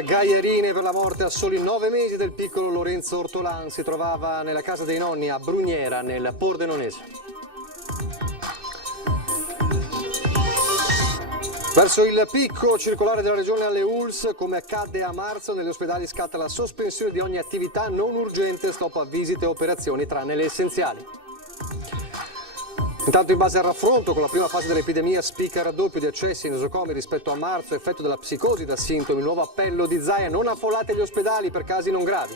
a Gagliarine per la morte a soli 9 mesi del piccolo Lorenzo Ortolan. Si trovava nella casa dei nonni a Brugnera, nel Pordenonese. Verso il picco circolare della regione alle ULSS, come accadde a marzo, negli ospedali scatta la sospensione di ogni attività non urgente, stop a visite e operazioni tranne le essenziali. Intanto, in base al raffronto con la prima fase dell'epidemia, spicca il raddoppio di accessi in nosocomi rispetto a marzo, effetto della psicosi da sintomi. Nuovo appello di Zaia: non affollate gli ospedali per casi non gravi.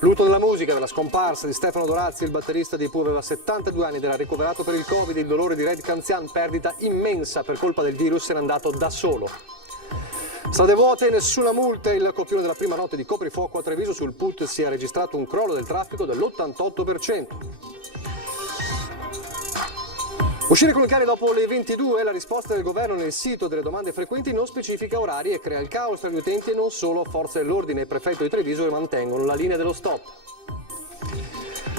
Lutto della musica, della scomparsa di Stefano Dorazzi, il batterista di Pooh, aveva 72 anni ed era ricoverato per il Covid. Il dolore di Red Canzian, perdita immensa per colpa del virus, era andato da solo. Strade vuote, nessuna multa. Il copione della prima notte di coprifuoco a Treviso. Sul PULT si è registrato un crollo del traffico dell'88%. Uscire con il cane dopo le 22, la risposta del governo nel sito delle domande frequenti non specifica orari e crea il caos tra gli utenti e non solo. Forze dell'ordine e prefetto di Treviso mantengono la linea dello stop.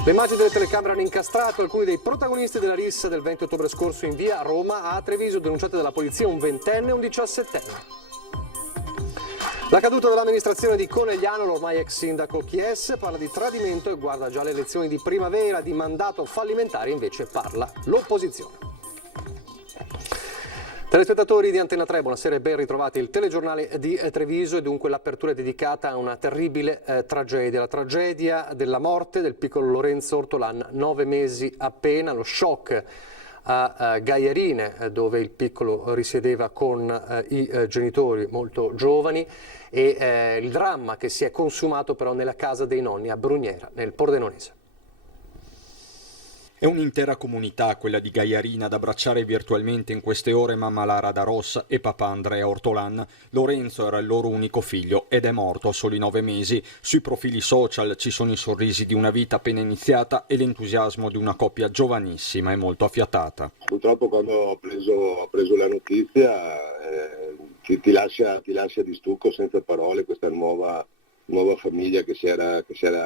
Le immagini delle telecamere hanno incastrato alcuni dei protagonisti della rissa del 20 ottobre scorso in via Roma a Treviso, denunciate dalla polizia un 20enne e un 17enne. La caduta dell'amministrazione di Conegliano, l'ormai ex sindaco Chies parla di tradimento e guarda già le elezioni di primavera. Di mandato fallimentare invece parla l'opposizione. Telespettatori di Antenna 3, buonasera e ben ritrovati. Il telegiornale di Treviso e dunque l'apertura è dedicata a una terribile tragedia. La tragedia della morte del piccolo Lorenzo Ortolan, 9 mesi appena, lo shock a Gagliarine, dove il piccolo risiedeva con i genitori molto giovani, e il dramma che si è consumato però nella casa dei nonni a Brugnera, nel Pordenonese. È un'intera comunità, quella di Gagliarina, ad abbracciare virtualmente in queste ore mamma Lara da Rossa e papà Andrea Ortolan. Lorenzo era il loro unico figlio ed è morto a soli 9 mesi. Sui profili social ci sono i sorrisi di una vita appena iniziata e l'entusiasmo di una coppia giovanissima e molto affiatata. Purtroppo quando ho preso la notizia ti lascia di stucco, senza parole, questa nuova famiglia che si era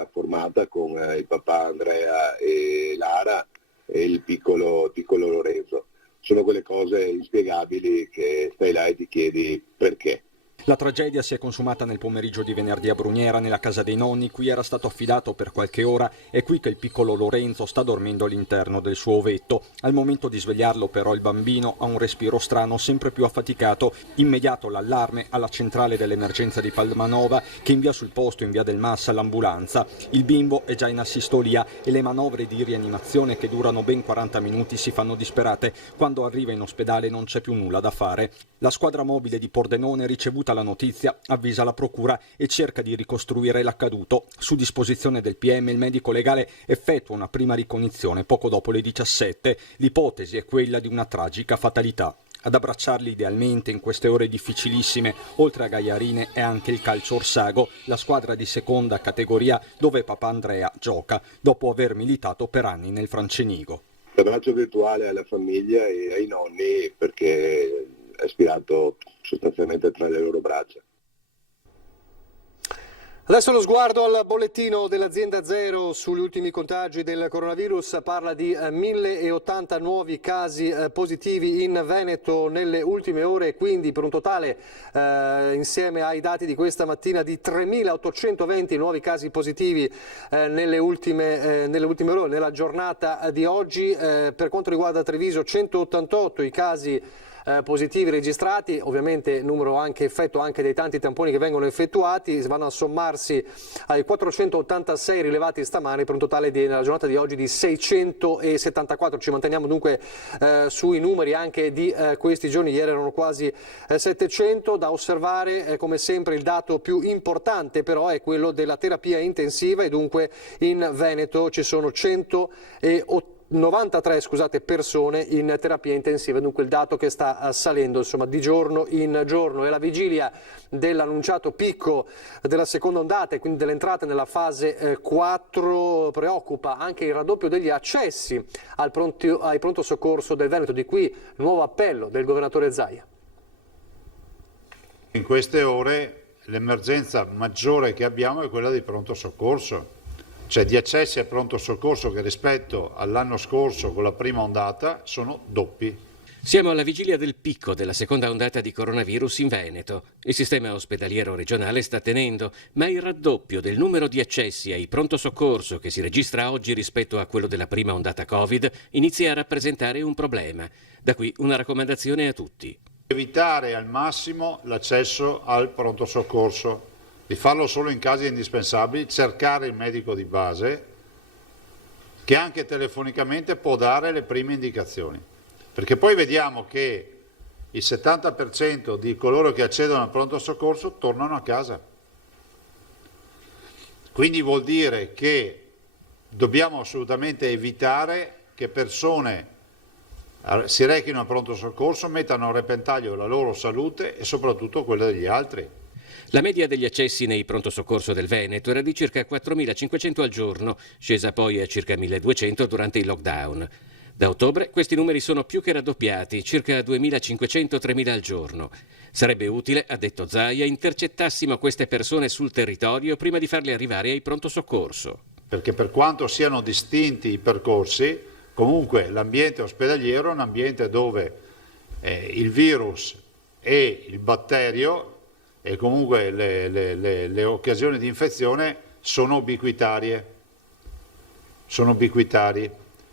formata con il papà Andrea e Lara e il piccolo Lorenzo. Sono quelle cose inspiegabili che stai là e ti chiedi perché. La tragedia si è consumata nel pomeriggio di venerdì a Brugnera, nella casa dei nonni, cui era stato affidato per qualche ora. È qui che il piccolo Lorenzo sta dormendo all'interno del suo ovetto. Al momento di svegliarlo però il bambino ha un respiro strano, sempre più affaticato. Immediato l'allarme alla centrale dell'emergenza di Palmanova, che invia sul posto in via del Massa l'ambulanza. Il bimbo è già in assistolia e le manovre di rianimazione, che durano ben 40 minuti, si fanno disperate. Quando arriva in ospedale non c'è più nulla da fare. La squadra mobile di Pordenone, ricevuta la notizia, avvisa la procura e cerca di ricostruire l'accaduto. Su disposizione del PM il medico legale effettua una prima ricognizione poco dopo le 17. L'ipotesi è quella di una tragica fatalità. Ad abbracciarli idealmente in queste ore difficilissime, oltre a Gagliarine, è anche il Calcio Orsago, la squadra di seconda categoria dove papà Andrea gioca, dopo aver militato per anni nel Francenigo. L'abbraccio virtuale alla famiglia e ai nonni, perché è spirato sostanzialmente tra le loro braccia. Adesso lo sguardo al bollettino dell'azienda Zero sugli ultimi contagi del coronavirus. Parla di 1080 nuovi casi positivi in Veneto nelle ultime ore, quindi per un totale insieme ai dati di questa mattina di 3820 nuovi casi positivi nelle ultime ore, nella giornata di oggi. Per quanto riguarda Treviso, 188 i casi positivi registrati, ovviamente numero anche effetto anche dei tanti tamponi che vengono effettuati, vanno a sommarsi ai 486 rilevati stamani per un totale nella giornata di oggi di 674. Ci manteniamo dunque sui numeri anche di questi giorni. Ieri erano quasi 700. Da osservare come sempre il dato più importante però è quello della terapia intensiva, e dunque in Veneto ci sono 93 persone in terapia intensiva, dunque il dato che sta salendo insomma di giorno in giorno. E la vigilia dell'annunciato picco della seconda ondata e quindi dell'entrata nella fase 4 preoccupa anche il raddoppio degli accessi ai pronto soccorso del Veneto. Di qui il nuovo appello del governatore Zaia. In queste ore l'emergenza maggiore che abbiamo è quella di pronto soccorso. Cioè di accessi al pronto soccorso che rispetto all'anno scorso con la prima ondata sono doppi. Siamo alla vigilia del picco della seconda ondata di coronavirus in Veneto. Il sistema ospedaliero regionale sta tenendo, ma il raddoppio del numero di accessi ai pronto soccorso che si registra oggi rispetto a quello della prima ondata Covid inizia a rappresentare un problema. Da qui una raccomandazione a tutti. Evitare al massimo l'accesso al pronto soccorso, di farlo solo in casi indispensabili, cercare il medico di base che anche telefonicamente può dare le prime indicazioni. Perché poi vediamo che il 70% di coloro che accedono al pronto soccorso tornano a casa. Quindi vuol dire che dobbiamo assolutamente evitare che persone si rechino al pronto soccorso, mettano a repentaglio la loro salute e soprattutto quella degli altri. La media degli accessi nei pronto soccorso del Veneto era di circa 4.500 al giorno, scesa poi a circa 1.200 durante il lockdown. Da ottobre questi numeri sono più che raddoppiati, circa 2.500-3.000 al giorno. Sarebbe utile, ha detto Zaia, intercettassimo queste persone sul territorio prima di farle arrivare ai pronto soccorso. Perché per quanto siano distinti i percorsi, comunque l'ambiente ospedaliero è un ambiente dove il virus e il batterio e comunque le occasioni di infezione sono ubiquitarie.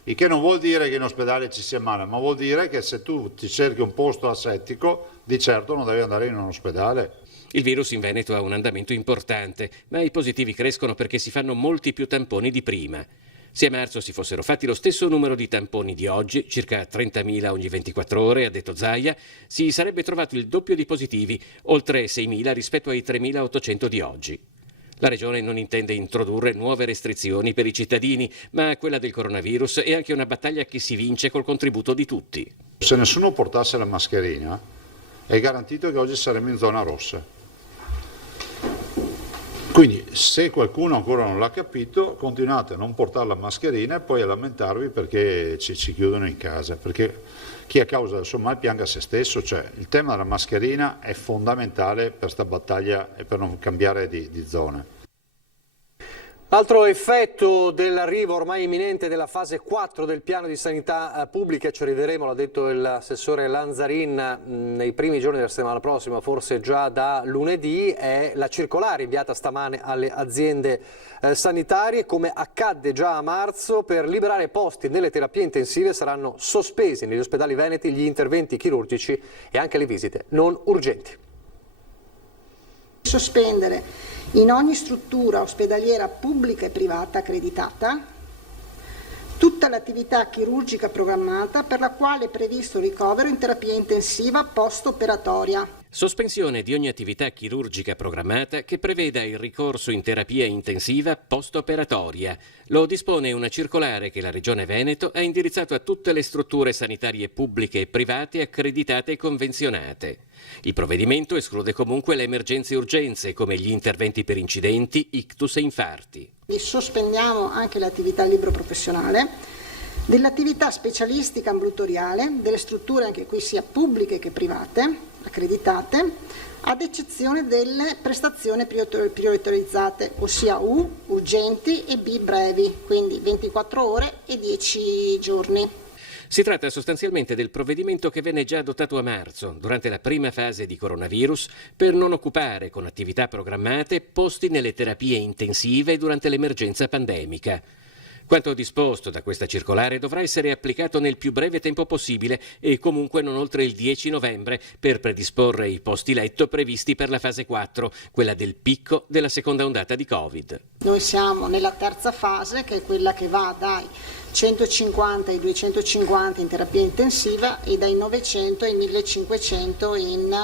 Il che non vuol dire che in ospedale ci sia male, ma vuol dire che se tu ti cerchi un posto asettico, di certo non devi andare in un ospedale. Il virus in Veneto ha un andamento importante, ma i positivi crescono perché si fanno molti più tamponi di prima. Se a marzo si fossero fatti lo stesso numero di tamponi di oggi, circa 30.000 ogni 24 ore, ha detto Zaia, si sarebbe trovato il doppio di positivi, oltre 6.000 rispetto ai 3.800 di oggi. La Regione non intende introdurre nuove restrizioni per i cittadini, ma quella del coronavirus è anche una battaglia che si vince col contributo di tutti. Se nessuno portasse la mascherina, è garantito che oggi saremmo in zona rossa. Quindi se qualcuno ancora non l'ha capito, continuate a non portare la mascherina e poi a lamentarvi perché ci chiudono in casa, perché chi a causa del suo mal pianga se stesso, cioè il tema della mascherina è fondamentale per questa battaglia e per non cambiare di zona. Altro effetto dell'arrivo ormai imminente della fase 4 del piano di sanità pubblica, ci arriveremo, l'ha detto l'assessore Lanzarin, nei primi giorni della settimana prossima, forse già da lunedì, è la circolare inviata stamane alle aziende sanitarie. Come accadde già a marzo, per liberare posti nelle terapie intensive saranno sospesi negli ospedali veneti gli interventi chirurgici e anche le visite non urgenti. Sospendere in ogni struttura ospedaliera pubblica e privata accreditata tutta l'attività chirurgica programmata per la quale è previsto ricovero in terapia intensiva post-operatoria. Sospensione di ogni attività chirurgica programmata che preveda il ricorso in terapia intensiva post-operatoria. Lo dispone una circolare che la Regione Veneto ha indirizzato a tutte le strutture sanitarie pubbliche e private accreditate e convenzionate. Il provvedimento esclude comunque le emergenze e urgenze, come gli interventi per incidenti, ictus e infarti. E sospendiamo anche l'attività libero professionale, dell'attività specialistica ambulatoriale, delle strutture anche qui sia pubbliche che private, accreditate, ad eccezione delle prestazioni prioritorizzate, ossia U, urgenti e B, brevi, quindi 24 ore e 10 giorni. Si tratta sostanzialmente del provvedimento che venne già adottato a marzo, durante la prima fase di coronavirus, per non occupare con attività programmate posti nelle terapie intensive durante l'emergenza pandemica. Quanto disposto da questa circolare dovrà essere applicato nel più breve tempo possibile e comunque non oltre il 10 novembre per predisporre i posti letto previsti per la fase 4, quella del picco della seconda ondata di Covid. Noi siamo nella terza fase, che è quella che va dai 150 ai 250 in terapia intensiva e dai 900 ai 1500 in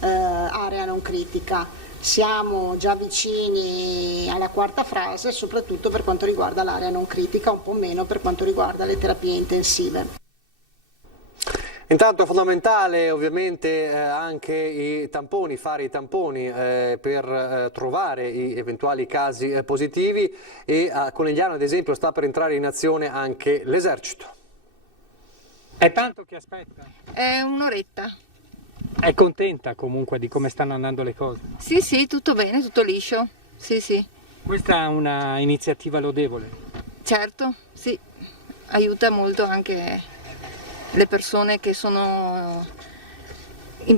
area non critica. Siamo già vicini alla quarta fase, soprattutto per quanto riguarda l'area non critica, un po' meno per quanto riguarda le terapie intensive. Intanto è fondamentale ovviamente anche i tamponi, fare i tamponi per trovare gli eventuali casi positivi e a Conegliano ad esempio sta per entrare in azione anche l'esercito. È tanto che aspetta? È un'oretta. È contenta comunque di come stanno andando le cose? Sì, tutto bene, tutto liscio. Sì. Questa è una iniziativa lodevole. Certo, sì. Aiuta molto anche le persone che sono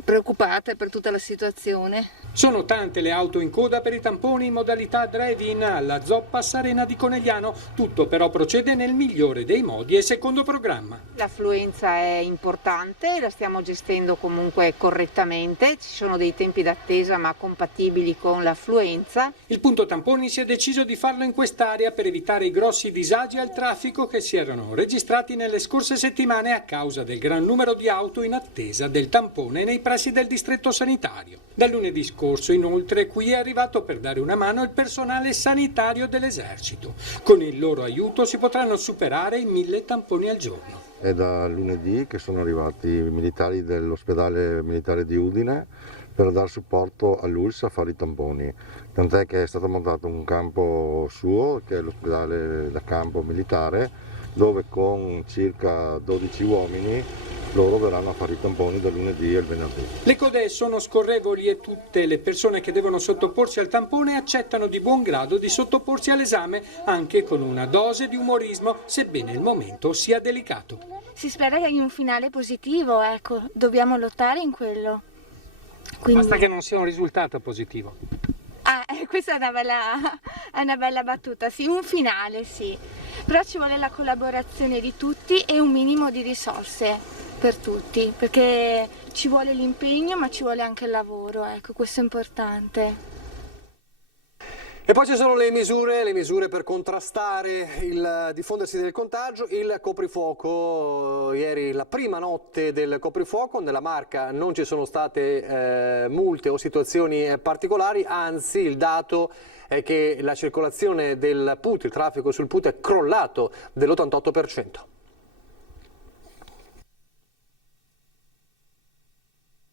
preoccupate per tutta la situazione. Sono tante le auto in coda per i tamponi in modalità drive-in alla zoppa Sarena di Conegliano, tutto però procede nel migliore dei modi e secondo programma. L'affluenza è importante, la stiamo gestendo comunque correttamente, ci sono dei tempi d'attesa ma compatibili con l'affluenza. Il punto tamponi si è deciso di farlo in quest'area per evitare i grossi disagi al traffico che si erano registrati nelle scorse settimane a causa del gran numero di auto in attesa del tampone nei pressi del distretto sanitario. Dal lunedì scorso, inoltre, qui è arrivato per dare una mano il personale sanitario dell'esercito. Con il loro aiuto si potranno superare i 1000 tamponi al giorno. È da lunedì che sono arrivati i militari dell'ospedale militare di Udine per dare supporto all'ULSS a fare i tamponi. Tant'è che è stato montato un campo suo, che è l'ospedale da campo militare, dove con circa 12 uomini loro verranno a fare i tamponi dal lunedì al venerdì. Le code sono scorrevoli e tutte le persone che devono sottoporsi al tampone accettano di buon grado di sottoporsi all'esame, anche con una dose di umorismo, sebbene il momento sia delicato. Si spera che in un finale positivo, ecco, dobbiamo lottare in quello. Quindi... Basta che non sia un risultato positivo. Questa è una bella battuta, sì, un finale sì, però ci vuole la collaborazione di tutti e un minimo di risorse per tutti, perché ci vuole l'impegno ma ci vuole anche il lavoro, ecco, questo è importante. E poi ci sono le misure per contrastare il diffondersi del contagio, il coprifuoco. Ieri la prima notte del coprifuoco, nella Marca non ci sono state multe o situazioni particolari, anzi il dato è che la circolazione del PUT, il traffico sul PUT è crollato dell'88%.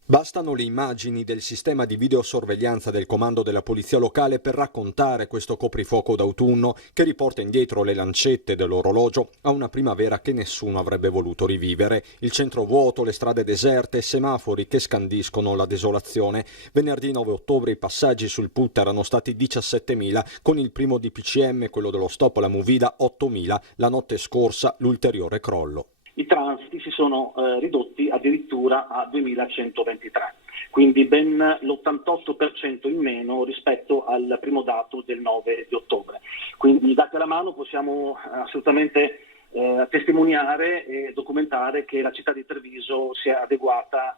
Bastano le immagini del sistema di videosorveglianza del comando della polizia locale per raccontare questo coprifuoco d'autunno che riporta indietro le lancette dell'orologio a una primavera che nessuno avrebbe voluto rivivere. Il centro vuoto, le strade deserte, semafori che scandiscono la desolazione. Venerdì 9 ottobre i passaggi sul PUT erano stati 17.000, con il primo DPCM, quello dello stop alla Movida, 8.000. La notte scorsa l'ulteriore crollo. I transiti si sono ridotti addirittura a 2123, quindi ben l'88% in meno rispetto al primo dato del 9 di ottobre. Quindi date alla mano possiamo assolutamente testimoniare e documentare che la città di Treviso si è adeguata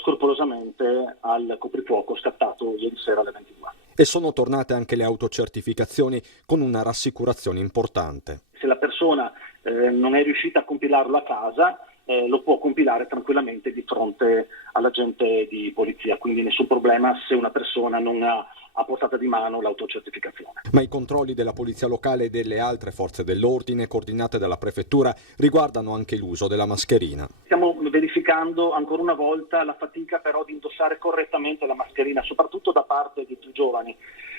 scrupolosamente al coprifuoco scattato ieri sera alle 24. E sono tornate anche le autocertificazioni con una rassicurazione importante. Se la persona non è riuscita a compilarlo a casa, lo può compilare tranquillamente di fronte all'agente di polizia, quindi nessun problema se una persona non ha a portata di mano l'autocertificazione. Ma i controlli della polizia locale e delle altre forze dell'ordine, coordinate dalla prefettura, riguardano anche l'uso della mascherina. Stiamo verificando ancora una volta la fatica però di indossare correttamente la mascherina, soprattutto da parte dei più giovani,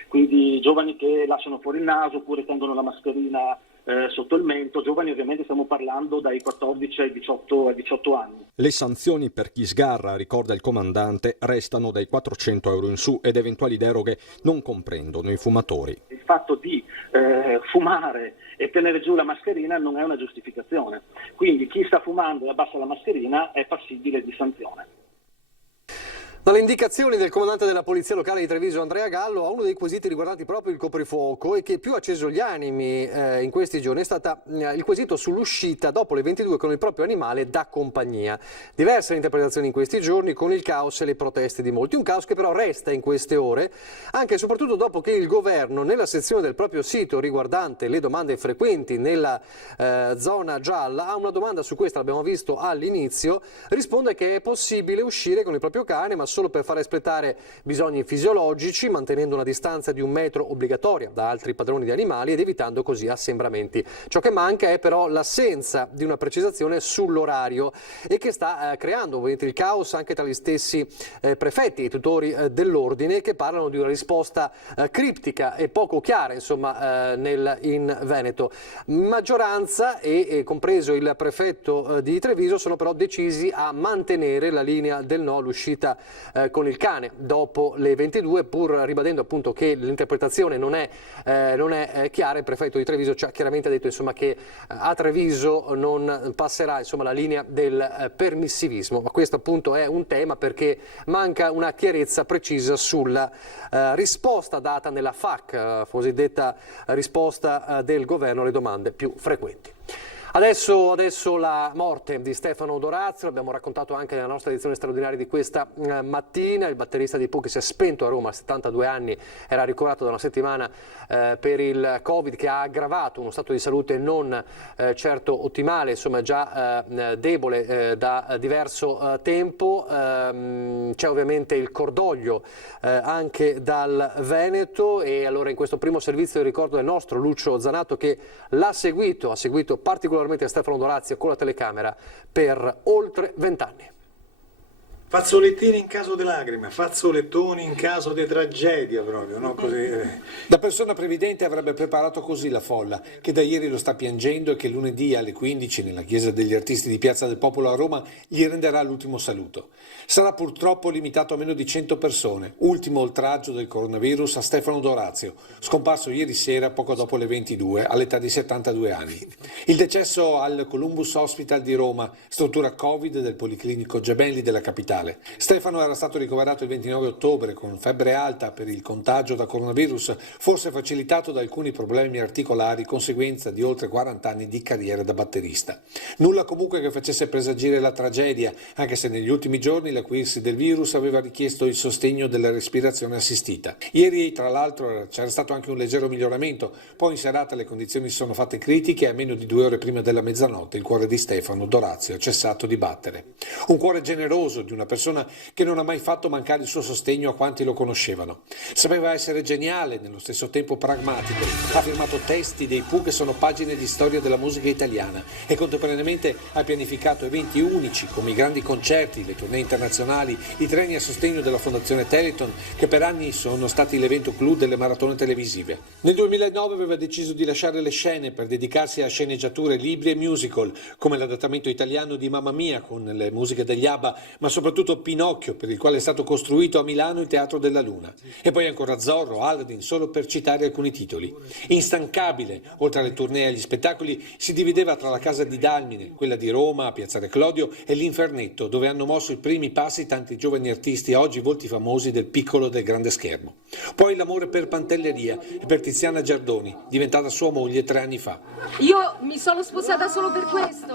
quindi giovani che lasciano fuori il naso oppure tengono la mascherina sotto il mento. Giovani ovviamente stiamo parlando dai 14 ai 18 anni. Le sanzioni per chi sgarra, ricorda il comandante, restano dai 400 euro in su ed eventuali deroghe non comprendono i fumatori. Il fatto di fumare e tenere giù la mascherina non è una giustificazione, quindi chi sta fumando e abbassa la mascherina è passibile di sanzione. Dalle indicazioni del comandante della polizia locale di Treviso, Andrea Gallo, a uno dei quesiti riguardanti proprio il coprifuoco e che più ha acceso gli animi in questi giorni è stata il quesito sull'uscita dopo le 22 con il proprio animale da compagnia. Diverse le interpretazioni in questi giorni con il caos e le proteste di molti. Un caos che però resta in queste ore, anche e soprattutto dopo che il governo nella sezione del proprio sito riguardante le domande frequenti nella zona gialla, a una domanda su questa, l'abbiamo visto all'inizio, risponde che è possibile uscire con il proprio cane, ma solo per far espletare bisogni fisiologici, mantenendo una distanza di 1 metro obbligatoria da altri padroni di animali ed evitando così assembramenti. Ciò che manca è però l'assenza di una precisazione sull'orario e che sta creando ovviamente il caos anche tra gli stessi prefetti e tutori dell'ordine, che parlano di una risposta criptica e poco chiara, insomma, in Veneto. Maggioranza e compreso il prefetto di Treviso sono però decisi a mantenere la linea del no all'uscita con il cane dopo le 22, pur ribadendo appunto che l'interpretazione non è chiara. Il prefetto di Treviso ci ha chiaramente detto insomma che a Treviso non passerà insomma la linea del permissivismo, ma questo appunto è un tema perché manca una chiarezza precisa sulla risposta data nella FAQ, cosiddetta risposta del governo alle domande più frequenti. Adesso la morte di Stefano Dorazio, l'abbiamo raccontato anche nella nostra edizione straordinaria di questa mattina. Il batterista di Pooh, che si è spento a Roma a 72 anni, era ricoverato da una settimana per il Covid, che ha aggravato uno stato di salute non certo ottimale, insomma già debole da diverso tempo. C'è ovviamente il cordoglio anche dal Veneto, e allora in questo primo servizio di ricordo del nostro Lucio Zanato, che l'ha seguito, ha seguito particolarmente a Stefano Dorazio con la telecamera per oltre 20 anni. Fazzolettini in caso di lacrime, fazzolettoni in caso di tragedia proprio, no? Così. Da persona previdente avrebbe preparato così la folla, che da ieri lo sta piangendo e che lunedì alle 15 nella chiesa degli artisti di Piazza del Popolo a Roma gli renderà l'ultimo saluto. Sarà purtroppo limitato a meno di 100 persone, ultimo oltraggio del coronavirus a Stefano Dorazio, scomparso ieri sera poco dopo le 22 all'età di 72 anni. Il decesso al Columbus Hospital di Roma, struttura Covid del Policlinico Gemelli della capitale. Stefano era stato ricoverato il 29 ottobre con febbre alta per il contagio da coronavirus, forse facilitato da alcuni problemi articolari, conseguenza di oltre 40 anni di carriera da batterista. Nulla comunque che facesse presagire la tragedia, anche se negli ultimi giorni l'acuirsi del virus aveva richiesto il sostegno della respirazione assistita. Ieri, tra l'altro, c'era stato anche un leggero miglioramento, poi in serata le condizioni si sono fatte critiche e a meno di 2 ore prima della mezzanotte il cuore di Stefano Dorazio ha cessato di battere. Un cuore generoso di una persona che non ha mai fatto mancare il suo sostegno a quanti lo conoscevano. Sapeva essere geniale, nello stesso tempo pragmatico. Ha firmato testi dei Pooh che sono pagine di storia della musica italiana e contemporaneamente ha pianificato eventi unici come i grandi concerti, le tournée internazionali, i treni a sostegno della Fondazione Telethon, che per anni sono stati l'evento clou delle maratone televisive. Nel 2009 aveva deciso di lasciare le scene per dedicarsi a sceneggiature, libri e musical, come l'adattamento italiano di Mamma Mia con le musiche degli ABBA, ma soprattutto Pinocchio, per il quale è stato costruito a Milano il Teatro della Luna. E poi ancora Zorro, Aladdin, solo per citare alcuni titoli. Instancabile, oltre alle tournée e agli spettacoli, si divideva tra la casa di Dalmine, quella di Roma, a Piazzale Clodio, e l'Infernetto, dove hanno mosso i primi passi tanti giovani artisti, oggi volti famosi del piccolo e del grande schermo. Poi l'amore per Pantelleria e per Tiziana Giardoni, diventata sua moglie 3 anni fa. Io mi sono sposata solo per questo,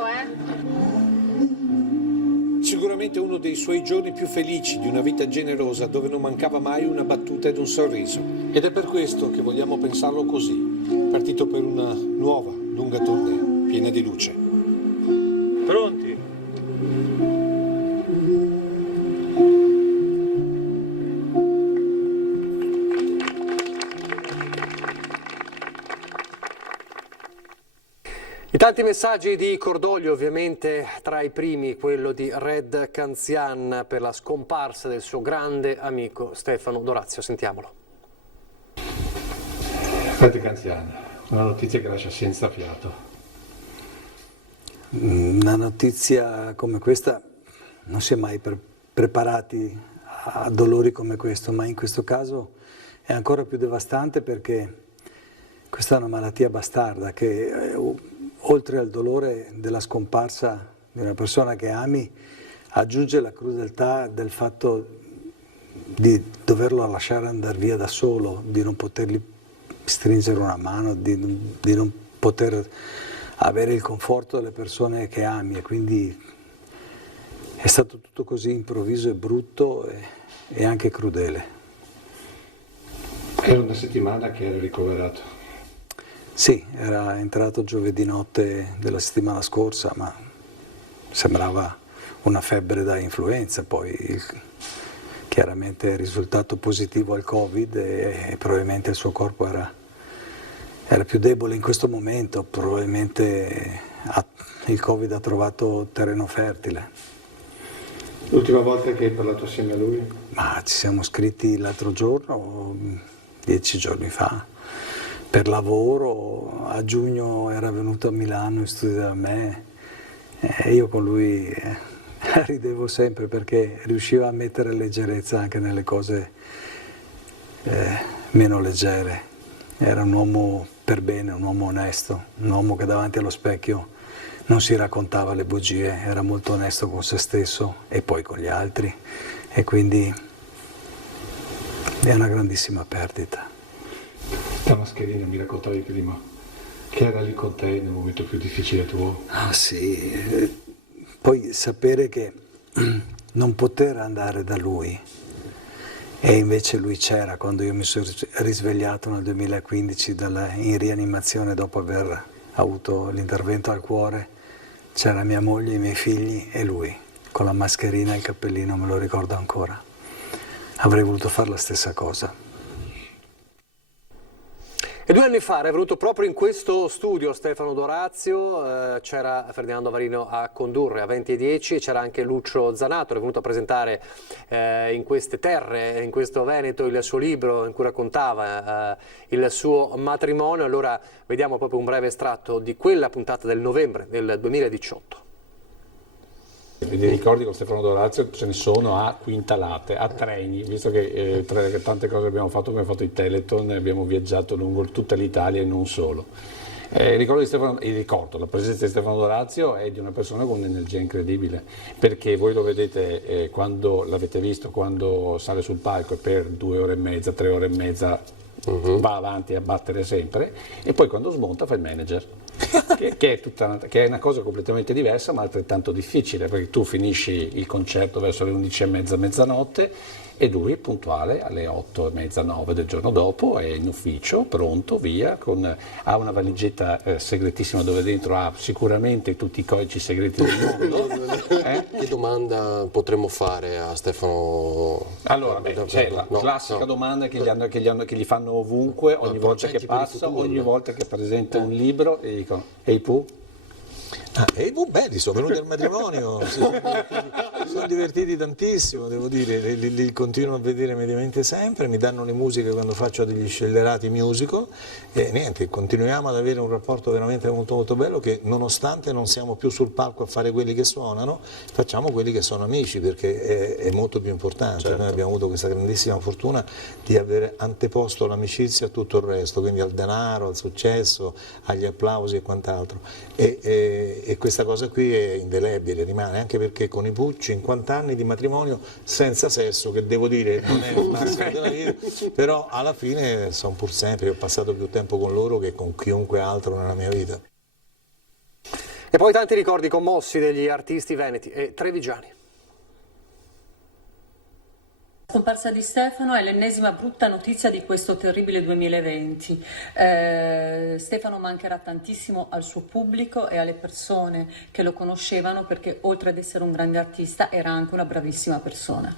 Sicuramente uno dei suoi giorni più felici di una vita generosa, dove non mancava mai una battuta ed un sorriso. Ed è per questo che vogliamo pensarlo così, partito per una nuova, lunga tournée, piena di luce. Pronti? I tanti messaggi di cordoglio, ovviamente tra i primi quello di Red Canzian per la scomparsa del suo grande amico Stefano Dorazio. Sentiamolo. Red Canzian, una notizia che lascia senza fiato. Una notizia come questa non si è mai preparati a dolori come questo, ma in questo caso è ancora più devastante perché questa è una malattia bastarda che oltre al dolore della scomparsa di una persona che ami, aggiunge la crudeltà del fatto di doverlo lasciare andare via da solo, di non potergli stringere una mano, di non poter avere il conforto delle persone che ami, e quindi è stato tutto così improvviso e brutto e anche crudele. Era una settimana che ero ricoverato. Sì, era entrato giovedì notte della settimana scorsa, ma sembrava una febbre da influenza, poi chiaramente è risultato positivo al Covid e probabilmente il suo corpo era più debole in questo momento, probabilmente il Covid ha trovato terreno fertile. L'ultima volta che hai parlato assieme a lui? Ma ci siamo scritti l'altro giorno, 10 giorni fa. Per lavoro, a giugno era venuto a Milano in studio da me e io con lui ridevo sempre perché riusciva a mettere leggerezza anche nelle cose meno leggere. Era un uomo per bene, un uomo onesto, un uomo che davanti allo specchio non si raccontava le bugie, era molto onesto con se stesso e poi con gli altri, e quindi è una grandissima perdita. La mascherina, mi raccontavi prima, che era lì con te nel momento più difficile tuo. Ah sì, poi sapere che non poter andare da lui, e invece lui c'era quando io mi sono risvegliato nel 2015 in rianimazione dopo aver avuto l'intervento al cuore. C'era mia moglie, i miei figli e lui, con la mascherina e il cappellino, me lo ricordo ancora. Avrei voluto fare la stessa cosa. E 2 anni fa è venuto proprio in questo studio Stefano Dorazio, c'era Ferdinando Varino a condurre a 20:10 e c'era anche Lucio Zanato, è venuto a presentare in queste terre, in questo Veneto, il suo libro in cui raccontava il suo matrimonio. Allora vediamo proprio un breve estratto di quella puntata del novembre del 2018. Dei ricordi con Stefano Dorazio ce ne sono a quintalate, a treni, visto che tante cose abbiamo fatto i Teleton, abbiamo viaggiato lungo tutta l'Italia e non solo. La presenza di Stefano Dorazio è di una persona con un'energia incredibile, perché voi lo vedete quando l'avete visto, quando sale sul palco e per 2 ore e mezza, 3 ore e mezza va avanti a battere sempre, e poi quando smonta fa il manager. che è una cosa completamente diversa ma altrettanto difficile, perché tu finisci il concerto verso le 11:30, mezzanotte, e lui puntuale alle 8:30, 9 del giorno dopo è in ufficio, pronto, via, ha una valigetta segretissima dove dentro ha sicuramente tutti i codici segreti del mondo. Che domanda potremmo fare a Stefano? Allora, c'è la classica domanda che gli fanno ovunque, ogni volta che passa, ogni volta che presenta un libro, e dicono: "Ehi Pooh?" E belli, sono venuti al matrimonio, si sono divertiti tantissimo, devo dire, li continuo a vedere mediamente sempre, mi danno le musiche quando faccio degli scellerati musical e niente, continuiamo ad avere un rapporto veramente molto molto bello, che nonostante non siamo più sul palco a fare quelli che suonano, facciamo quelli che sono amici, perché è molto più importante. Certo. Noi abbiamo avuto questa grandissima fortuna di aver anteposto l'amicizia a tutto il resto, quindi al denaro, al successo, agli applausi e quant'altro. E questa cosa qui è indelebile, rimane, anche perché con i Pooh 50 anni di matrimonio senza sesso, che devo dire non è il massimo della vita, però alla fine sono pur sempre, ho passato più tempo con loro che con chiunque altro nella mia vita. E poi tanti ricordi commossi degli artisti veneti e trevigiani. La scomparsa di Stefano è l'ennesima brutta notizia di questo terribile 2020. Stefano mancherà tantissimo al suo pubblico e alle persone che lo conoscevano, perché oltre ad essere un grande artista era anche una bravissima persona.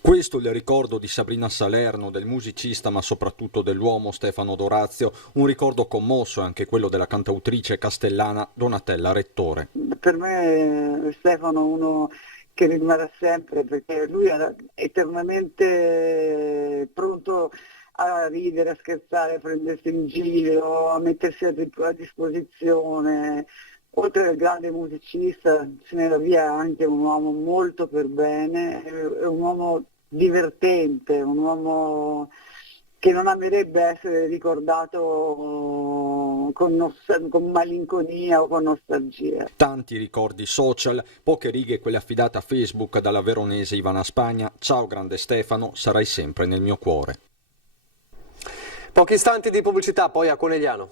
Questo è il ricordo di Sabrina Salerno, del musicista ma soprattutto dell'uomo Stefano Dorazio, un ricordo commosso è anche quello della cantautrice castellana Donatella Rettore. Per me Stefano uno che rimarrà sempre, perché lui era eternamente pronto a ridere, a scherzare, a prendersi in giro, a mettersi a disposizione. Oltre al grande musicista se ne va via anche un uomo molto per bene, è un uomo divertente, un uomo che non amerebbe essere ricordato con malinconia o con nostalgia. Tanti ricordi social, poche righe quelle affidate a Facebook dalla veronese Ivana Spagna. Ciao grande Stefano, sarai sempre nel mio cuore. Pochi istanti di pubblicità, poi a Conegliano.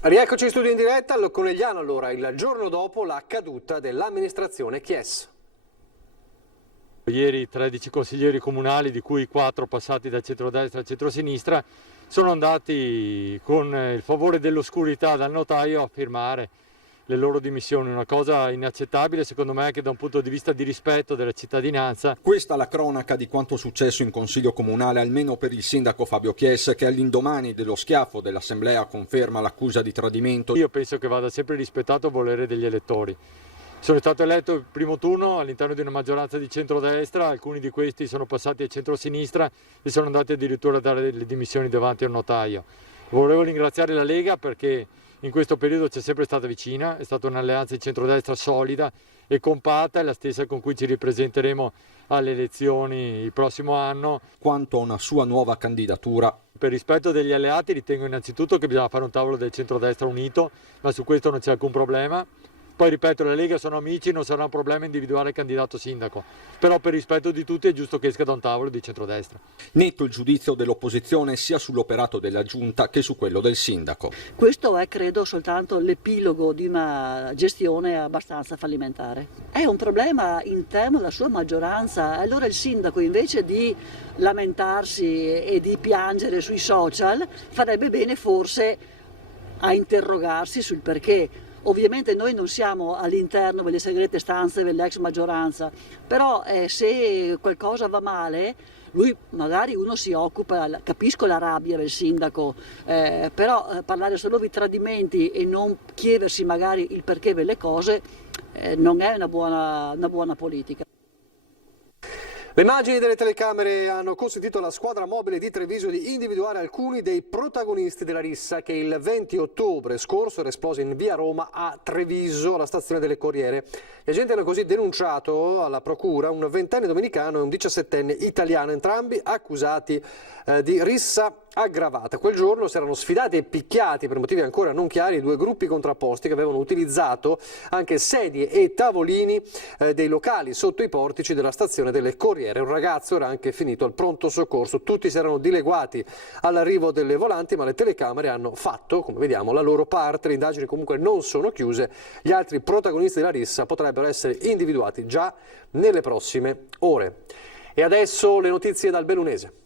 Rieccoci in studio in diretta al Conegliano, allora, il giorno dopo la caduta dell'amministrazione Chies. Ieri 13 consiglieri comunali, di cui 4 passati da centrodestra a centrosinistra, sono andati con il favore dell'oscurità dal notaio a firmare le loro dimissioni, una cosa inaccettabile secondo me anche da un punto di vista di rispetto della cittadinanza. Questa è la cronaca di quanto successo in Consiglio Comunale, almeno per il sindaco Fabio Chies, che all'indomani dello schiaffo dell'Assemblea conferma l'accusa di tradimento. Io penso che vada sempre rispettato il volere degli elettori. Sono stato eletto il primo turno all'interno di una maggioranza di centrodestra, alcuni di questi sono passati a centrosinistra e sono andati addirittura a dare le dimissioni davanti al notaio. Volevo ringraziare la Lega perché in questo periodo ci è sempre stata vicina, è stata un'alleanza di centrodestra solida e compatta, è la stessa con cui ci ripresenteremo alle elezioni il prossimo anno. Quanto a una sua nuova candidatura, per rispetto degli alleati ritengo innanzitutto che bisogna fare un tavolo del centrodestra unito, ma su questo non c'è alcun problema. Poi ripeto, la Lega sono amici, non sarà un problema individuare il candidato sindaco, però per rispetto di tutti è giusto che esca da un tavolo di centrodestra. Netto il giudizio dell'opposizione sia sull'operato della giunta che su quello del sindaco. Questo è, credo, soltanto l'epilogo di una gestione abbastanza fallimentare. È un problema interno alla sua maggioranza, allora il sindaco, invece di lamentarsi e di piangere sui social, farebbe bene forse a interrogarsi sul perché. Ovviamente noi non siamo all'interno delle segrete stanze dell'ex maggioranza, però se qualcosa va male, lui magari uno si occupa, capisco la rabbia del sindaco, però parlare solo di tradimenti e non chiedersi magari il perché delle cose non è una buona politica. Le immagini delle telecamere hanno consentito alla squadra mobile di Treviso di individuare alcuni dei protagonisti della rissa che il 20 ottobre scorso era esplosa in via Roma a Treviso, alla stazione delle Corriere. Gli agenti hanno così denunciato alla procura un 20enne dominicano e un 17enne italiano, entrambi accusati di rissa aggravata. Quel giorno si erano sfidati e picchiati per motivi ancora non chiari due gruppi contrapposti che avevano utilizzato anche sedie e tavolini dei locali sotto i portici della stazione delle Corriere. Un ragazzo era anche finito al pronto soccorso. Tutti si erano dileguati all'arrivo delle volanti, ma le telecamere hanno fatto, come vediamo, la loro parte. Le indagini comunque non sono chiuse. Gli altri protagonisti della rissa potrebbero essere individuati già nelle prossime ore. E adesso le notizie dal Bellunese.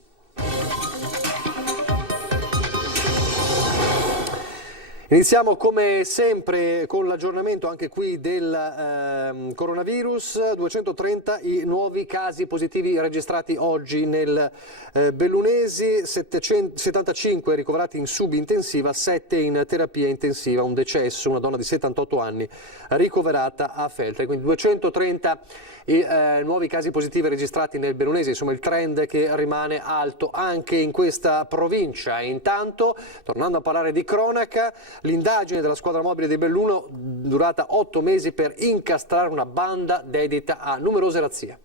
Iniziamo come sempre con l'aggiornamento anche qui del coronavirus. 230 i nuovi casi positivi registrati oggi nel Bellunesi, 75 ricoverati in subintensiva, 7 in terapia intensiva, un decesso, una donna di 78 anni ricoverata a Feltre. Quindi 230 i nuovi casi positivi registrati nel Bellunesi, insomma il trend che rimane alto anche in questa provincia. Intanto, tornando a parlare di cronaca, l'indagine della squadra mobile di Belluno, durata 8 mesi per incastrare una banda dedita a numerose razzie.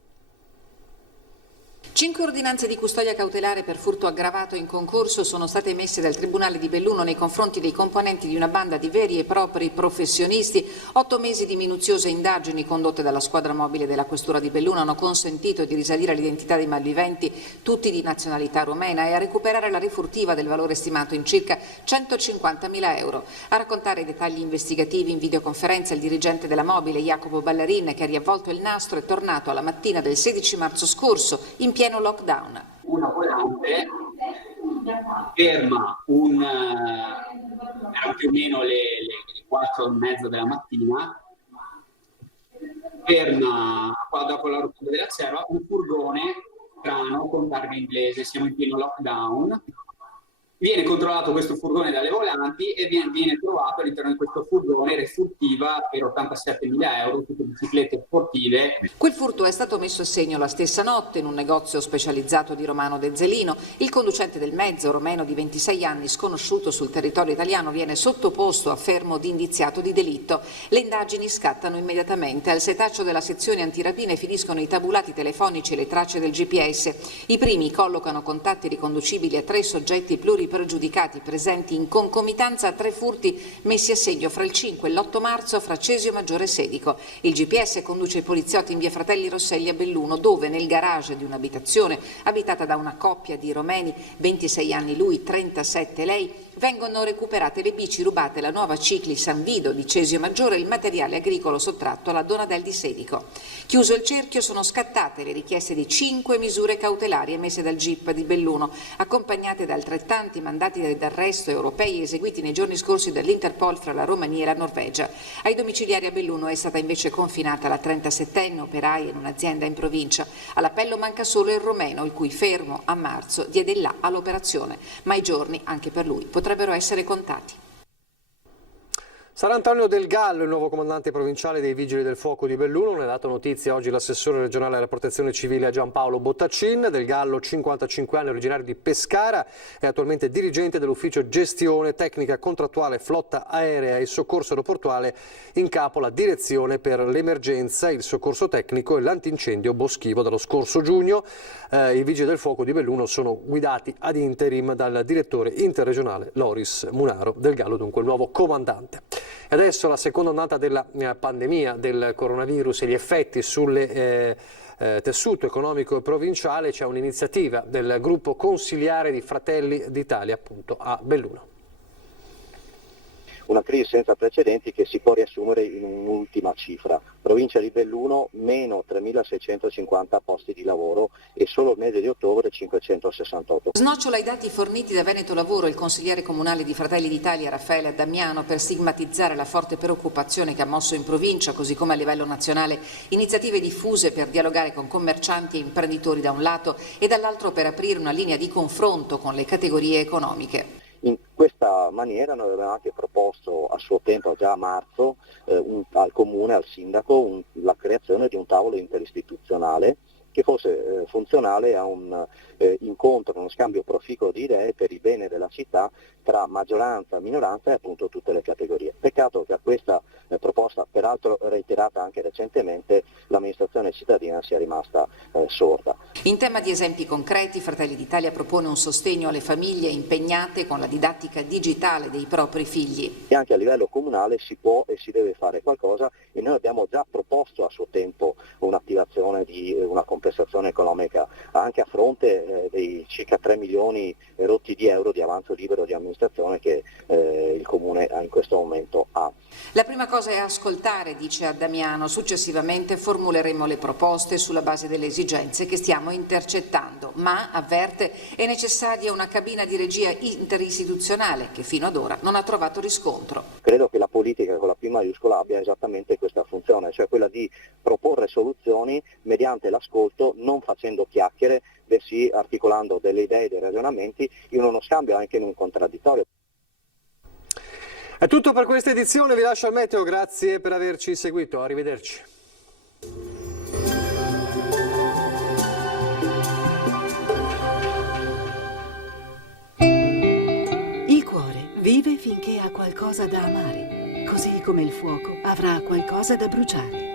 5 ordinanze di custodia cautelare per furto aggravato in concorso sono state emesse dal Tribunale di Belluno nei confronti dei componenti di una banda di veri e propri professionisti. 8 mesi di minuziose indagini condotte dalla squadra mobile della Questura di Belluno hanno consentito di risalire l'identità dei malviventi, tutti di nazionalità rumena, e a recuperare la rifurtiva del valore stimato in circa 150.000 euro. A raccontare i dettagli investigativi in videoconferenza il dirigente della mobile, Jacopo Ballarin, che ha riavvolto il nastro, è tornato alla mattina del 16 marzo scorso in pieno lockdown. Una volante ferma erano più o meno le 4:30 della mattina, ferma dopo la rottura della serva un furgone strano con targa inglese. Siamo in pieno lockdown. Viene controllato questo furgone dalle volanti e viene trovato all'interno di questo furgone refurtiva per 87.000 euro, tutte biciclette sportive. Quel furto è stato messo a segno la stessa notte in un negozio specializzato di Romano De Zelino. Il conducente del mezzo, romeno di 26 anni, sconosciuto sul territorio italiano, viene sottoposto a fermo di indiziato di delitto. Le indagini scattano immediatamente. Al setaccio della sezione antirapine finiscono i tabulati telefonici e le tracce del GPS. I primi collocano contatti riconducibili a 3 soggetti pluripregiudicati presenti in concomitanza a 3 furti messi a segno fra il 5 e l'8 marzo fra Cesio Maggiore e Sedico. Il GPS conduce i poliziotti in via Fratelli Rosselli a Belluno, dove nel garage di un'abitazione abitata da una coppia di romeni, 26 anni lui, 37 lei, vengono recuperate le bici rubate, la nuova Cicli San Vido di Cesio Maggiore e il materiale agricolo sottratto alla Donadel di Sedico. Chiuso il cerchio, sono scattate le richieste di 5 misure cautelari emesse dal GIP di Belluno, accompagnate da altrettanti mandati d'arresto europei eseguiti nei giorni scorsi dall'Interpol fra la Romania e la Norvegia. Ai domiciliari a Belluno è stata invece confinata la 37enne operaia in un'azienda in provincia. All'appello manca solo il romeno, il cui fermo a marzo diede il là all'operazione, ma i giorni anche per lui potrebbero essere contati. Sarà Antonio Del Gallo il nuovo comandante provinciale dei Vigili del Fuoco di Belluno. Ne ha dato notizia oggi l'assessore regionale alla protezione civile Giampaolo Bottaccin. Del Gallo, 55 anni, originario di Pescara, è attualmente dirigente dell'ufficio gestione tecnica contrattuale flotta aerea e soccorso aeroportuale, in capo alla direzione per l'emergenza, il soccorso tecnico e l'antincendio boschivo. Dallo scorso giugno i Vigili del Fuoco di Belluno sono guidati ad interim dal direttore interregionale Loris Munaro. Del Gallo dunque il nuovo comandante. E adesso la seconda ondata della pandemia del coronavirus e gli effetti sul tessuto economico e provinciale. C'è un'iniziativa del gruppo consiliare di Fratelli d'Italia appunto a Belluno. Una crisi senza precedenti che si può riassumere in un'ultima cifra. Provincia di Belluno meno 3.650 posti di lavoro e solo il mese di ottobre 568. Snocciola i dati forniti da Veneto Lavoro il consigliere comunale di Fratelli d'Italia Raffaele Addamiano per stigmatizzare la forte preoccupazione che ha mosso in provincia, così come a livello nazionale, iniziative diffuse per dialogare con commercianti e imprenditori da un lato e dall'altro per aprire una linea di confronto con le categorie economiche. In questa maniera noi avevamo anche proposto a suo tempo, già a marzo, al Comune, al Sindaco, la creazione di un tavolo interistituzionale che fosse funzionale a un incontro, uno scambio proficuo di idee per il bene della città tra maggioranza, minoranza e appunto tutte le categorie. Peccato che a questa proposta, peraltro reiterata anche recentemente, l'amministrazione cittadina sia rimasta sorda. In tema di esempi concreti, Fratelli d'Italia propone un sostegno alle famiglie impegnate con la didattica digitale dei propri figli. E anche a livello comunale si può e si deve fare qualcosa e noi abbiamo già proposto a suo tempo un'attivazione di una compensazione economica anche a fronte dei circa 3 milioni rotti di euro di avanzo libero di amministrazione che il Comune in questo momento ha. La prima cosa è ascoltare, dice Addamiano, successivamente formuleremo le proposte sulla base delle esigenze che stiamo intercettando, ma, avverte, è necessaria una cabina di regia interistituzionale che fino ad ora non ha trovato riscontro. Credo che la politica con la P maiuscola abbia esattamente questa funzione, cioè quella di proporre soluzioni mediante l'ascolto, non facendo chiacchiere, bensì articolando delle idee e dei ragionamenti in uno scambio, anche in un contraddittorio. È tutto per questa edizione, vi lascio al meteo, grazie per averci seguito, arrivederci. Il cuore vive finché ha qualcosa da amare, così come il fuoco avrà qualcosa da bruciare.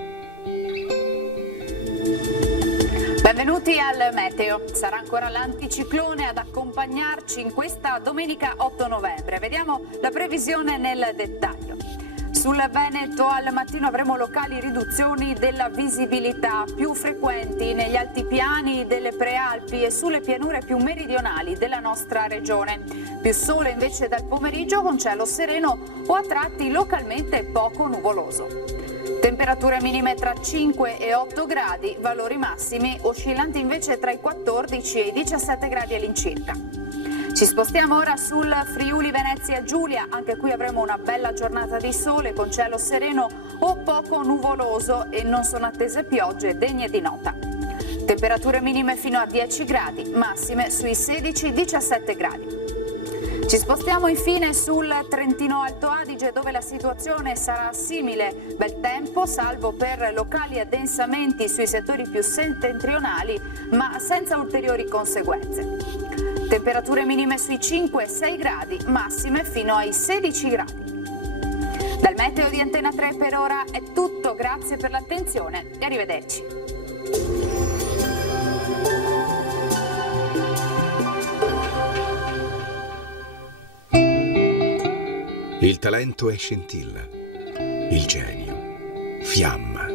Benvenuti al meteo. Sarà ancora l'anticiclone ad accompagnarci in questa domenica 8 novembre. Vediamo la previsione nel dettaglio. Sul Veneto al mattino avremo locali riduzioni della visibilità più frequenti negli altipiani delle prealpi e sulle pianure più meridionali della nostra regione. Più sole invece dal pomeriggio con cielo sereno o a tratti localmente poco nuvoloso. Temperature minime tra 5 e 8 gradi, valori massimi oscillanti invece tra i 14 e i 17 gradi all'incirca. Ci spostiamo ora sul Friuli Venezia Giulia, anche qui avremo una bella giornata di sole con cielo sereno o poco nuvoloso e non sono attese piogge degne di nota. Temperature minime fino a 10 gradi, massime sui 16-17 gradi. Ci spostiamo infine sul Trentino Alto Adige, dove la situazione sarà simile, bel tempo salvo per locali addensamenti sui settori più settentrionali, ma senza ulteriori conseguenze. Temperature minime sui 5-6 gradi, massime fino ai 16 gradi. Dal meteo di Antena 3 per ora è tutto, grazie per l'attenzione e arrivederci. Il talento è scintilla, il genio, fiamma.